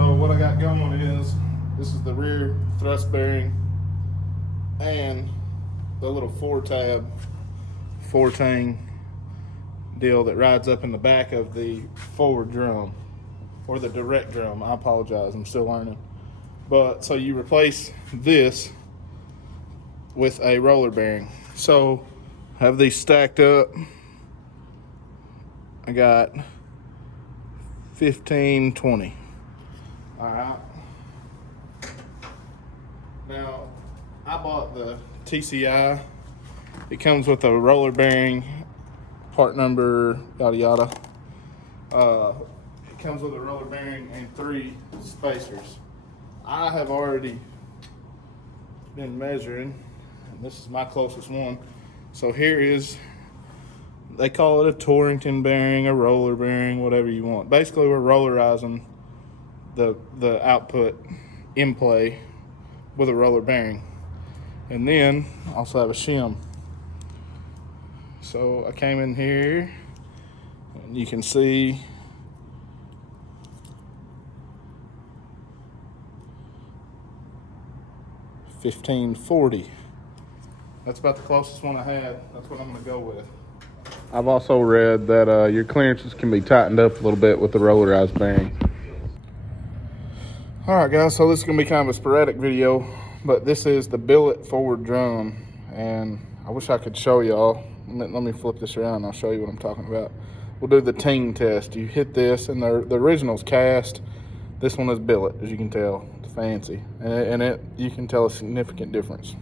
So what I got going is, this is the rear thrust bearing and the little 4-tang deal that rides up in the back of the forward drum, or the direct drum. I apologize, I'm still learning. But so you replace this with a roller bearing. So have these stacked up. I got 15, 20. All right. Now, I bought the TCI. It comes with a roller bearing, part number, yada yada. It comes with a roller bearing and 3 spacers. I have already been measuring, and this is my closest one. So here is, they call it a Torrington bearing, a roller bearing, whatever you want. Basically, we're rollerizing the output in play with a roller bearing. And then also have a shim. So I came in here and you can see $15.40. That's about the closest one I had. That's what I'm gonna go with. I've also read that your clearances can be tightened up a little bit with the rollerized bearing. All right, guys, so this is gonna be kind of a sporadic video, but this is the billet forward drum, and I wish I could show y'all. Let me flip this around and I'll show you what I'm talking about. We'll do the ting test. You hit this, and the original's cast. This one is billet, as you can tell. It's fancy, and you can tell a significant difference.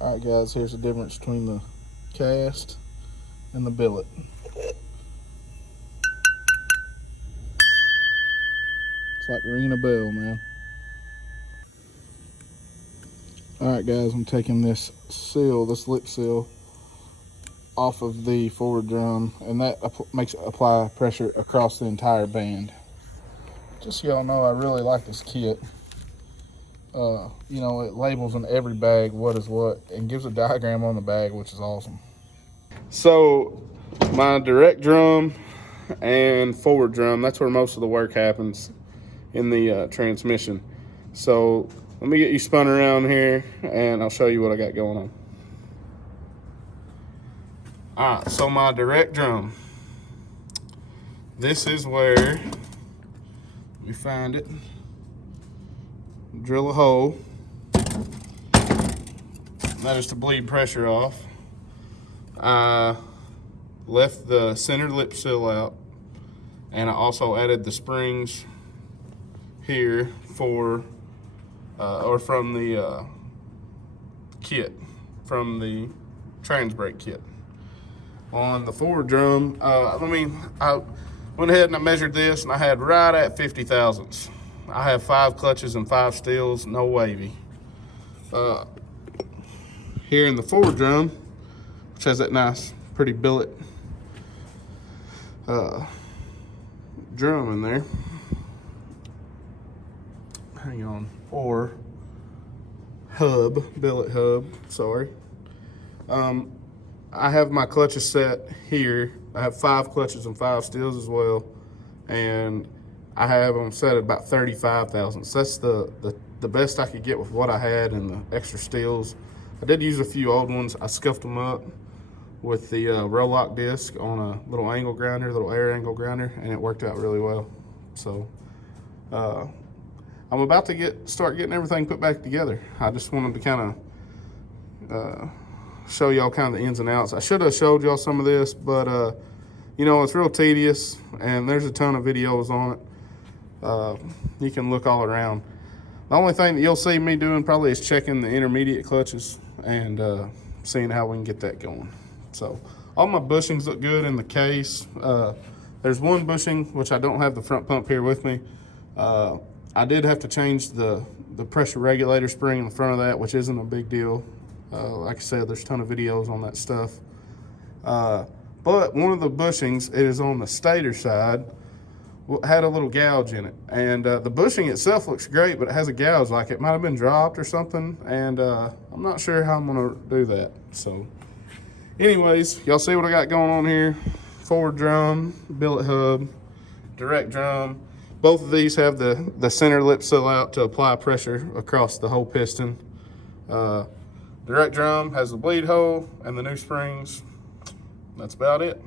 All right, guys, here's the difference between the cast and the billet. It's like ringing a bell, man. All right, guys, I'm taking this seal, this lip seal, off of the forward drum, and that makes it apply pressure across the entire band. Just so y'all know, I really like this kit. You know, it labels in every bag what is what and gives a diagram on the bag, which is awesome. So my direct drum and forward drum, that's where most of the work happens in the transmission. So let me get you spun around here and I'll show you what I got going on. All right, so my direct drum, this is where we find it. Drill a hole. That is to bleed pressure off. I left the center lip seal out, and I also added the springs here for or from the kit, from the Transbrake kit. On the forward drum, I went ahead and I measured this, and I had right at 50 thousandths. I have 5 clutches and 5 steels, no wavy. Here in the forward drum, which has that nice, pretty billet drum in there. Hang on, or hub, billet hub, sorry. I have my clutches set here. I have 5 clutches and 5 steels as well, and I have them set at about 35 thousandths. That's the best I could get with what I had and the extra steels. I did use a few old ones. I scuffed them up with the roll lock disc on a little angle grinder, little air angle grinder, and it worked out really well. So I'm about to start getting everything put back together. I just wanted to kind of show y'all kind of the ins and outs. I should have showed y'all some of this, but you know, it's real tedious, and there's a ton of videos on it. You can look all around. The only thing that you'll see me doing probably is checking the intermediate clutches and seeing how we can get that going. So all my bushings look good in the case. There's one bushing which I don't have the front pump here with me. I did have to change the pressure regulator spring in the front of that, which isn't a big deal. Like I said, there's a ton of videos on that stuff. But one of the bushings, it is on the stator side, had a little gouge in it. And the bushing itself looks great, but it has a gouge, like it might have been dropped or something. And I'm not sure how I'm gonna do that. So anyways, y'all see what I got going on here. Forward drum, billet hub, direct drum, Both of these have the center lip seal out to apply pressure across the whole piston. Direct drum has the bleed hole and the new springs. That's about it.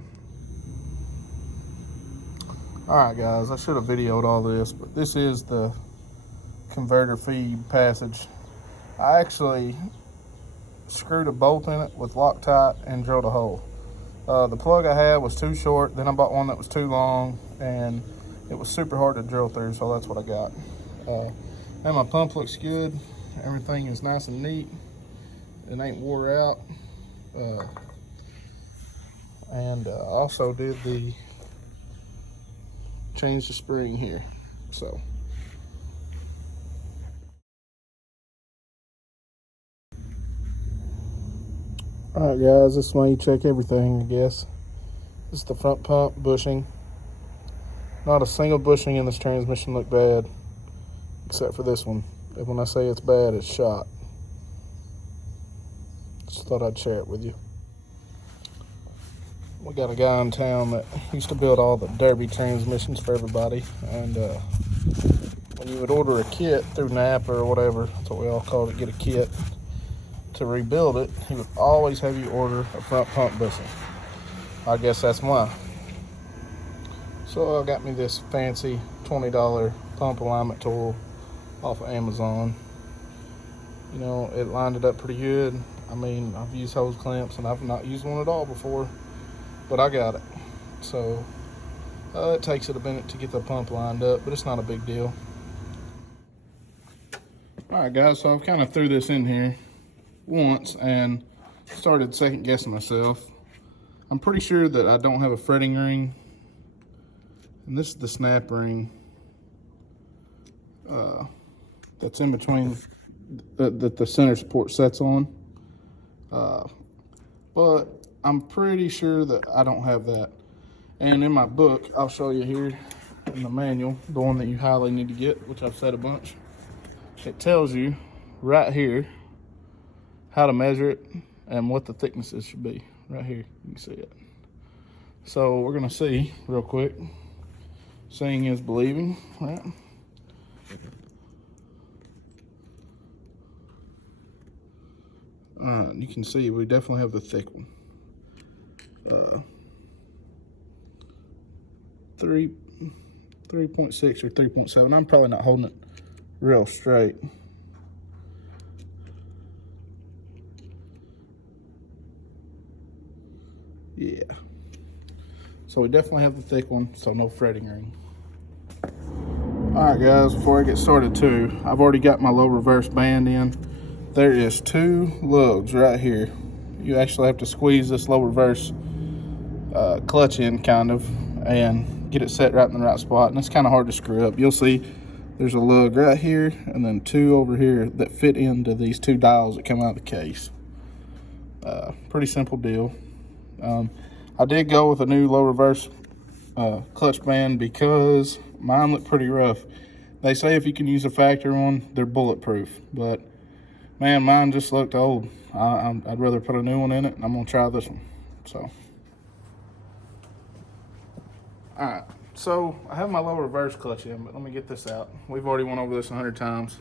All right, guys, I should have videoed all this, but this is the converter feed passage. I actually screwed a bolt in it with Loctite and drilled a hole. The plug I had was too short, then I bought one that was too long, and it was super hard to drill through, so that's what I got. And my pump looks good. Everything is nice and neat. It ain't wore out. And I also did change the spring here, so. All right, guys, this is why you check everything, I guess. This is the front pump bushing. Not a single bushing in this transmission looked bad, except for this one. And when I say it's bad, it's shot. Just thought I'd share it with you. We got a guy in town that used to build all the derby transmissions for everybody, and when you would order a kit through Napa or whatever, that's what we all called it, get a kit to rebuild it, he would always have you order a front pump bushing. I guess that's why. So I got me this fancy $20 pump alignment tool off of Amazon. You know, it lined it up pretty good. I mean, I've used hose clamps and I've not used one at all before, but I got it. So it takes it a minute to get the pump lined up, but it's not a big deal. All right, guys, so I've kind of threw this in here once and started second guessing myself. I'm pretty sure that I don't have a fretting ring, and this is the snap ring that's in between that the center support sets on. But I'm pretty sure that I don't have that. And in my book, I'll show you here in the manual, the one that you highly need to get, which I've said a bunch. It tells you right here how to measure it and what the thicknesses should be. Right here, you can see it. So we're gonna see real quick. Seeing is believing, right? You can see we definitely have the thick one. 3.6 or 3.7. I'm probably not holding it real straight. Yeah. So we definitely have the thick one, so no fretting ring. All right, guys, before I get started too, I've already got my low reverse band in. There is 2 lugs right here. You actually have to squeeze this low reverse clutch in kind of and get it set right in the right spot, and it's kind of hard to screw up. You'll see there's a lug right here and then 2 over here that fit into these 2 dials that come out of the case. Pretty simple deal. I did go with a new low reverse clutch band because mine looked pretty rough. They say if you can use a factory one, they're bulletproof, but man, mine just looked old. I'd rather put a new one in it, and I'm gonna try this one. So, all right. So I have my low reverse clutch in, but let me get this out. We've already went over this 100 times.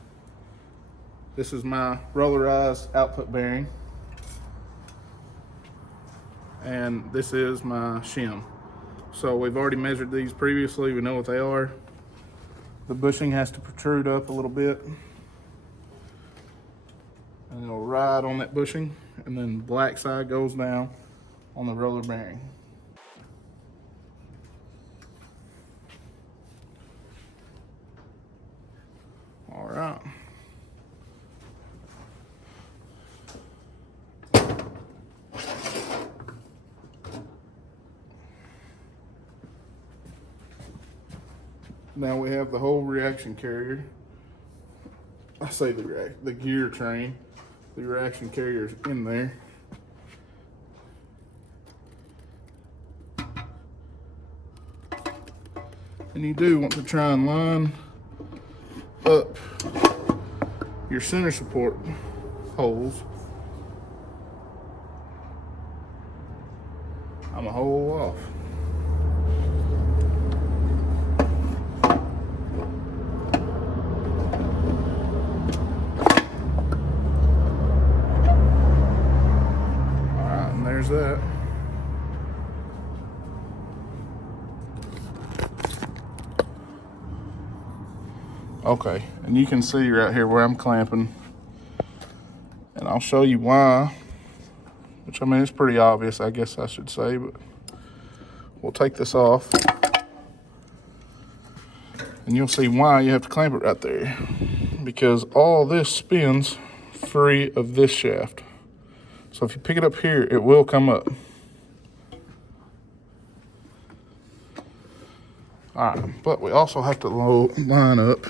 This is my rollarized output bearing, and this is my shim. So we've already measured these previously. We know what they are. The bushing has to protrude up a little bit, and it'll ride on that bushing, and then the black side goes down on the roller bearing. All right. Now we have the whole reaction carrier. I say the gear train. The reaction carrier's in there. And you do want to try and line up your center support holes. I'm a hole off. Okay, and you can see right here where I'm clamping, and I'll show you why, which I mean, it's pretty obvious, I guess I should say, but we'll take this off, and you'll see why you have to clamp it right there, because all this spins free of this shaft. So if you pick it up here, it will come up. All right, but we also have to line up.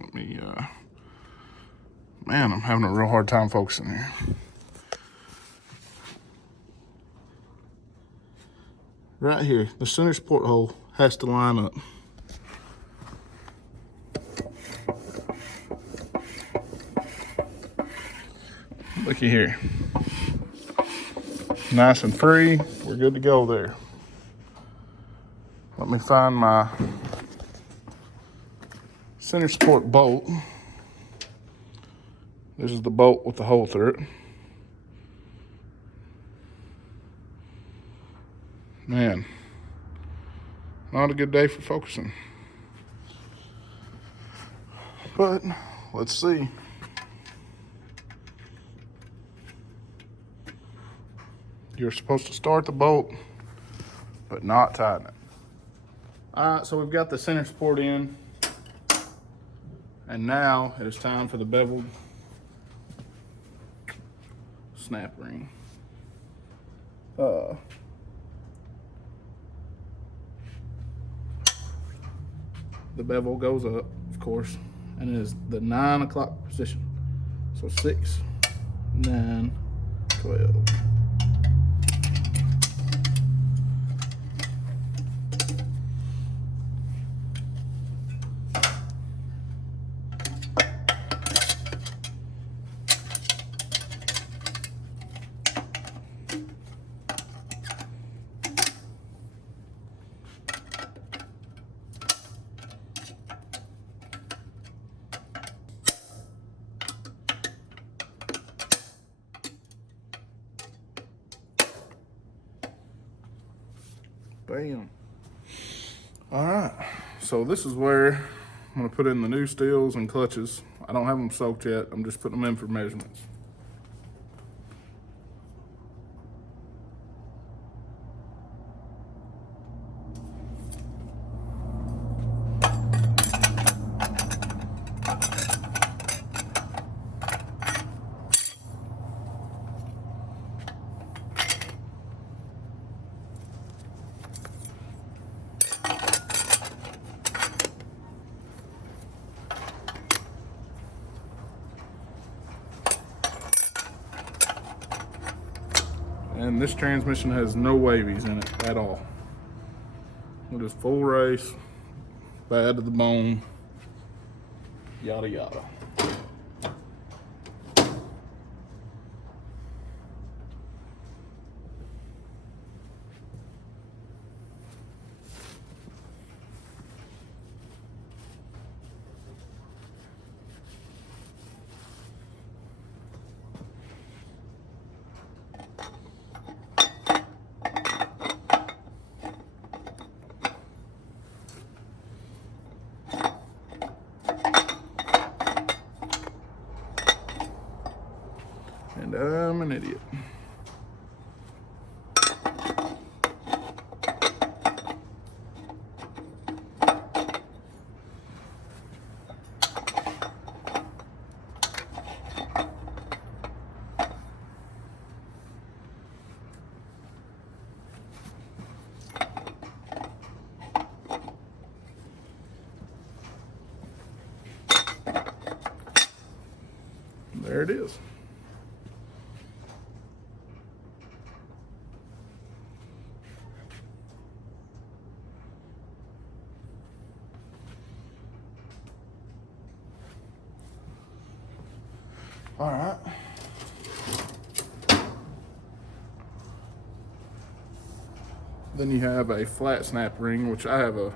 Let me, man, I'm having a real hard time focusing here. Right here, the center support hole has to line up. Looky here. Nice and free, we're good to go there. Let me find my center support bolt. This is the bolt with the hole through it. Man, not a good day for focusing. But let's see. You're supposed to start the bolt, but not tighten it. All right, so we've got the center support in, and now it is time for the beveled snap ring. The bevel goes up, of course, and it is the 9 o'clock position. So 6, 9, 12. Bam. All right, so this is where I'm gonna put in the new steels and clutches. I don't have them soaked yet. I'm just putting them in for measurements. And this transmission has no wavies in it at all. It is full race, bad to the bone, yada yada. And I'm an idiot. There it is. All right. Then you have a flat snap ring, which I have a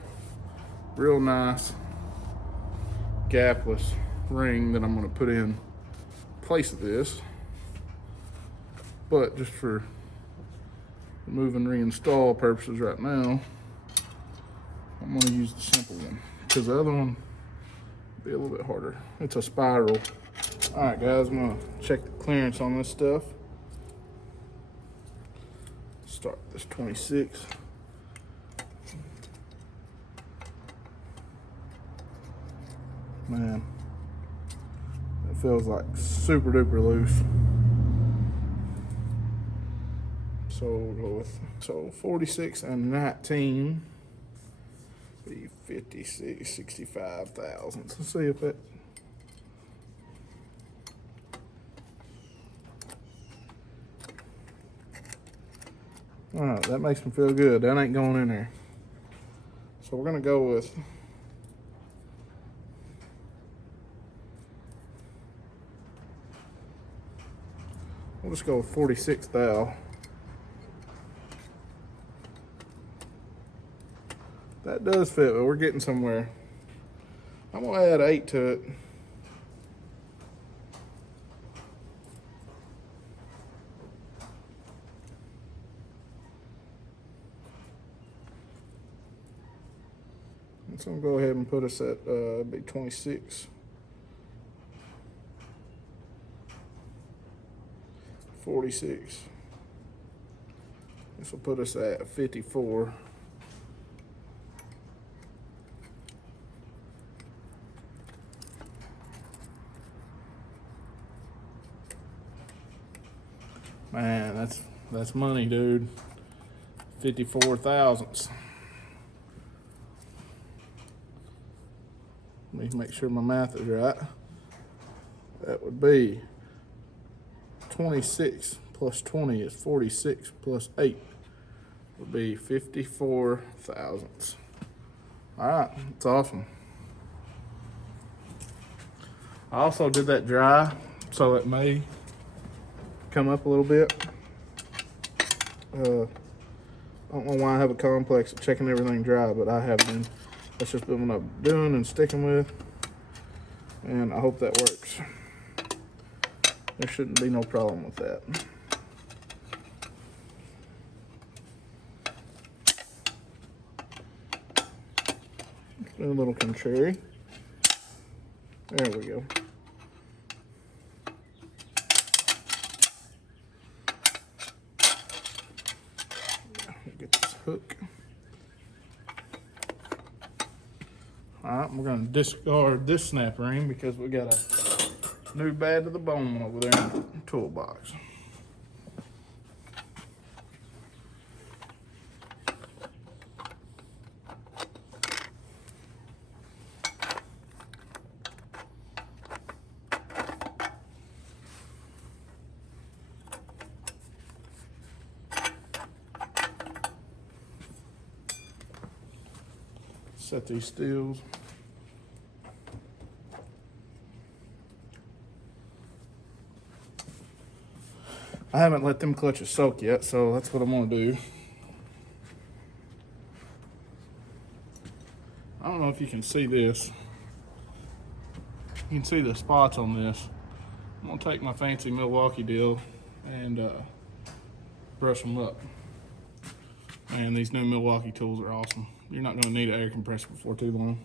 real nice gapless ring that I'm going to put in place of this. But just for remove and reinstall purposes right now, I'm gonna use the simple one because the other one will be a little bit harder. It's a spiral. All right, guys, I'm gonna check the clearance on this stuff. Start this 26. Man, it feels like super duper loose. So we'll go with 46 and 19 be 56, 65 thousandths. Let's see if it. All right, that makes me feel good. That ain't going in there. So we're gonna go with we'll just go with 46 thou. That does fit, but we're getting somewhere. I'm gonna add 8 to it. So I'm gonna go ahead and put us at be 26. 46. This will put us at 54. Man, that's money, dude. 54 thousandths. Let me make sure my math is right. That would be 26 plus 20 is 46 plus 8 would be 54 thousandths. All right, that's awesome. I also did that dry, so it may come up a little bit. I don't know why I have a complex of checking everything dry, but I have been. That's just been what I'm doing and sticking with, and I hope that works. There shouldn't be no problem with that. Do a little contrary. There we go. Get this hook. All right, we're gonna discard this snap ring because we got a new bad to the bone over there in the toolbox. Set these steels. I haven't let them clutches soak yet, so that's what I'm gonna do. I don't know if you can see this. You can see the spots on this. I'm gonna take my fancy Milwaukee deal and brush them up. Man, these new Milwaukee tools are awesome. You're not gonna need an air compressor before too long.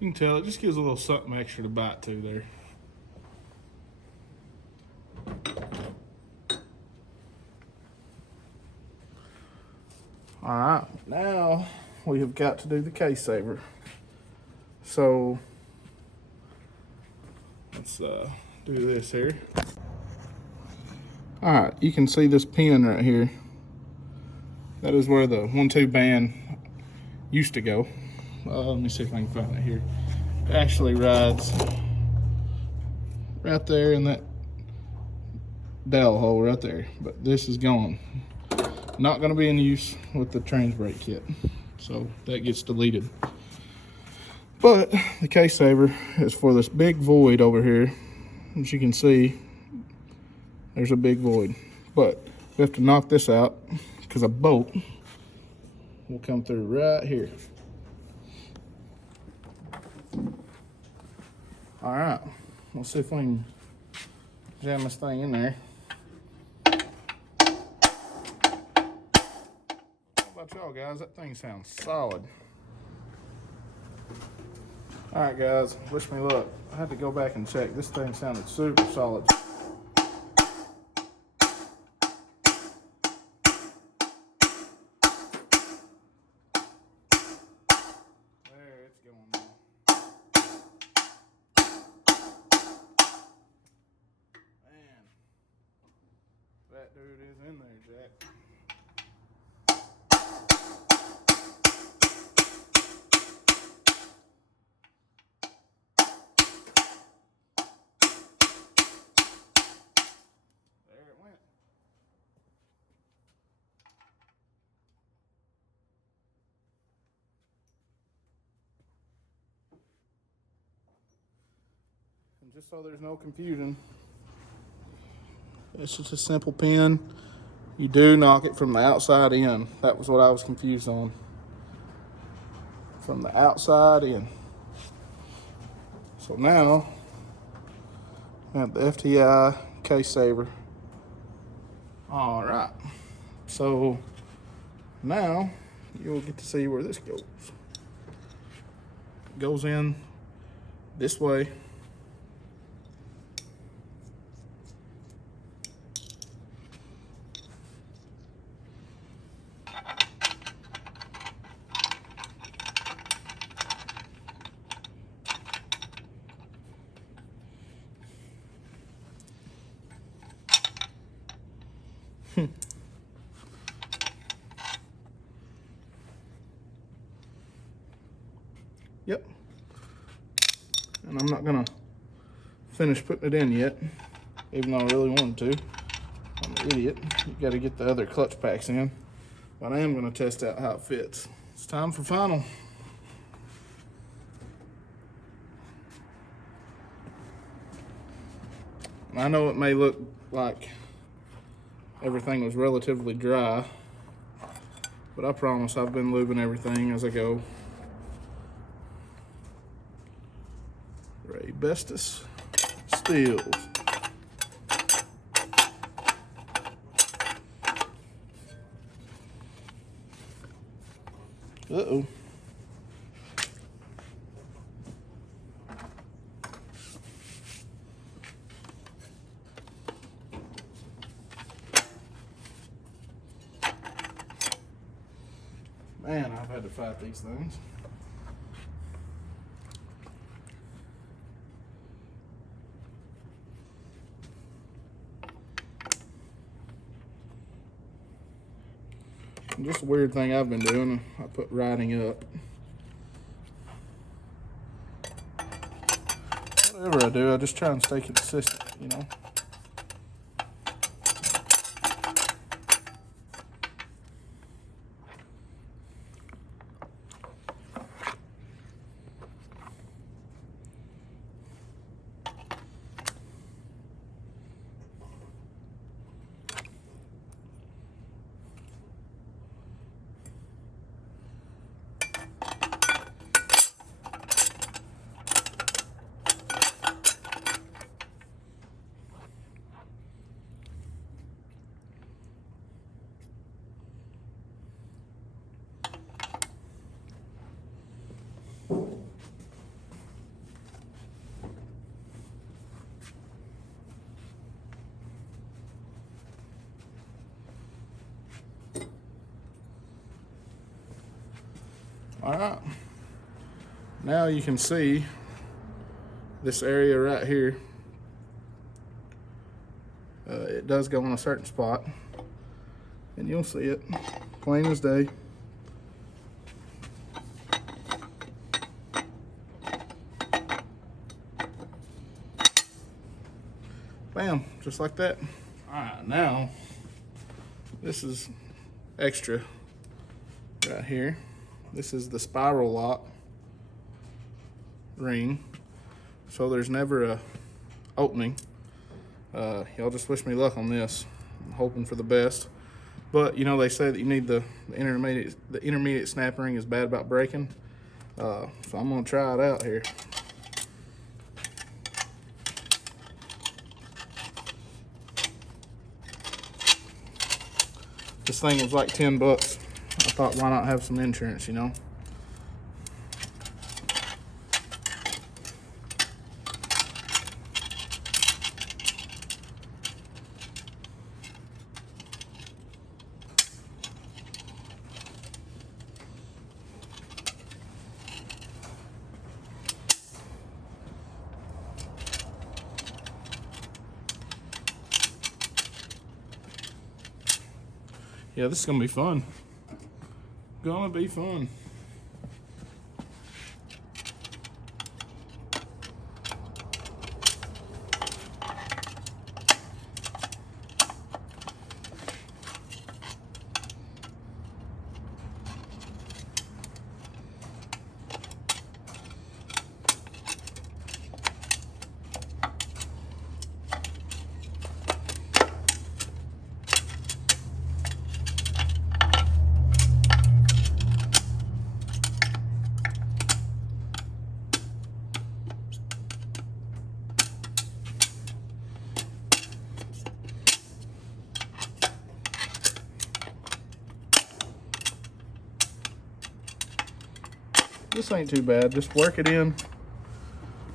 You can tell it just gives a little something extra to bite to there. All right, now we have got to do the case saver. So let's do this here. All right, you can see this pin right here. That is where the 1-2 band used to go. Let me see if I can find it here. It actually rides right there in that dowel hole right there, but this is gone. Not going to be in use with the Transbrake kit, so that gets deleted. But the case saver is for this big void over here. As you can see, there's a big void, but we have to knock this out because a bolt will come through right here. All right, let's see if we can jam this thing in there. How about y'all guys? That thing sounds solid. All right, guys, wish me luck. I had to go back and check. This thing sounded super solid. There, it's going now. Man, that dude is in there, Jack. There it went. And just so there's no confusion, it's just a simple pin. You do knock it from the outside in. That was what I was confused on. From the outside in. So now, I have the FTI case saver. All right. So now you'll get to see where this goes. It goes in this way. Yep. And I'm not gonna finish putting it in yet, even though I really wanted to. I'm an idiot. You gotta get the other clutch packs in. But I am gonna test out how it fits. It's time for final. And I know it may look like everything was relatively dry, but I promise I've been lubing everything as I go. Asbestos steels. Uh-oh. Man, I've had to fight these things. And just a weird thing I've been doing, I put writing up. Whatever I do, I just try and stay consistent, you know. All right, now you can see this area right here. It does go on a certain spot, and you'll see it plain as day. Bam, just like that. All right, now this is extra right here. This is the spiral lock ring, so there's never a opening. Y'all just wish me luck on this. I'm hoping for the best, but you know they say that you need the intermediate snap ring is bad about breaking, so I'm gonna try it out here. This thing was like 10 bucks. I thought, why not have some insurance, you know? Yeah, this is gonna be fun. Gonna be fun. This ain't too bad. Just work it in.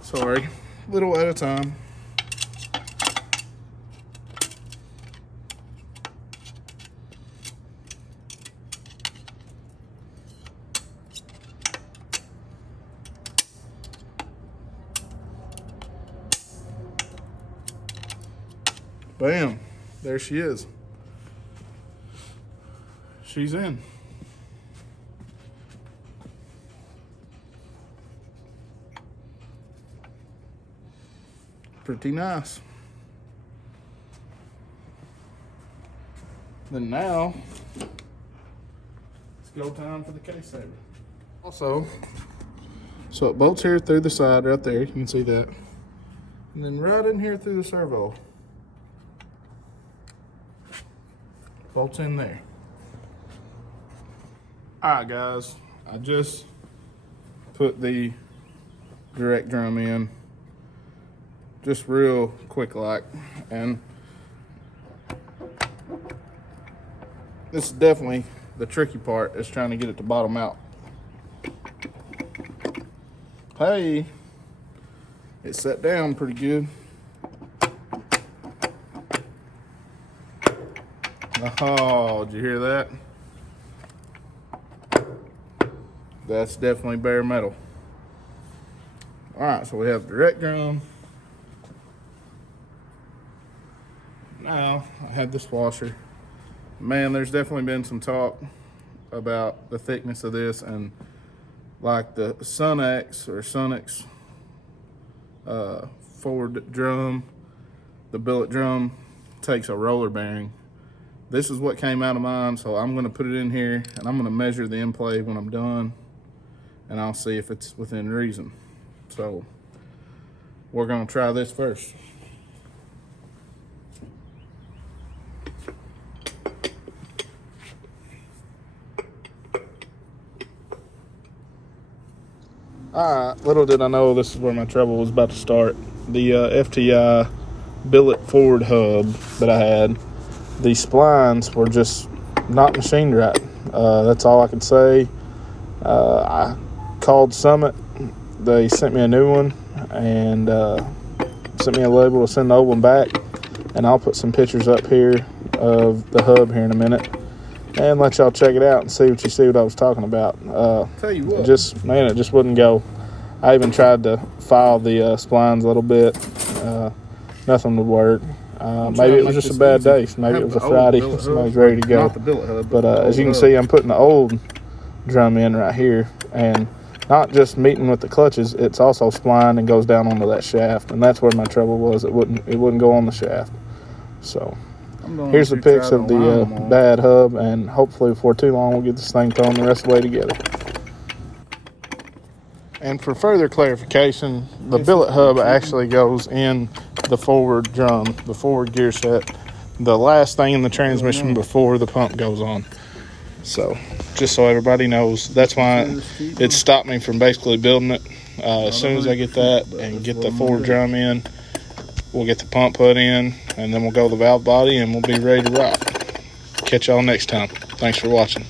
Sorry, little at a time. Bam, there she is. She's in. Pretty nice. Then now, it's go time for the case saver. Also, so it bolts here through the side right there, you can see that. And then right in here through the servo. Bolts in there. Alright guys, I just put the direct drum in. Just real quick like, and this is definitely the tricky part, is trying to get it to bottom out. Hey, it set down pretty good. Oh, did you hear that? That's definitely bare metal. All right, so we have direct drum. Now I have this washer. Man, there's definitely been some talk about the thickness of this, and like the Sunex or Sunex forward drum, the billet drum takes a roller bearing. This is what came out of mine, so I'm gonna put it in here and I'm gonna measure the end play when I'm done, and I'll see if it's within reason. So we're gonna try this first. Alright, little did I know this is where my trouble was about to start. The FTI billet forward hub that I had, the splines were just not machined right. That's all I could say. I called Summit. They sent me a new one and sent me a label to send the old one back. And I'll put some pictures up here of the hub here in a minute and let y'all check it out and see what I was talking about. Tell you what, it just wouldn't go. I even tried to file the splines a little bit. Nothing would work. Maybe it was just a bad day. Maybe it was a Friday. Somebody's ready to go. Not the billet hub, but as you can see, I'm putting the old drum in right here, and not just meeting with the clutches. It's also splined and goes down onto that shaft, and that's where my trouble was. It wouldn't go on the shaft. So here's the pics of the bad hub, and hopefully before too long we'll get this thing thrown the rest of the way together. And for further clarification, the billet hub actually goes in the forward drum, the forward gear set, the last thing in the transmission before the pump goes on. So just so everybody knows, that's why it stopped me from basically building it. As soon as I get that and get the forward drum in, we'll get the pump put in, and then we'll go the valve body and we'll be ready to rock. Catch y'all next time. Thanks for watching.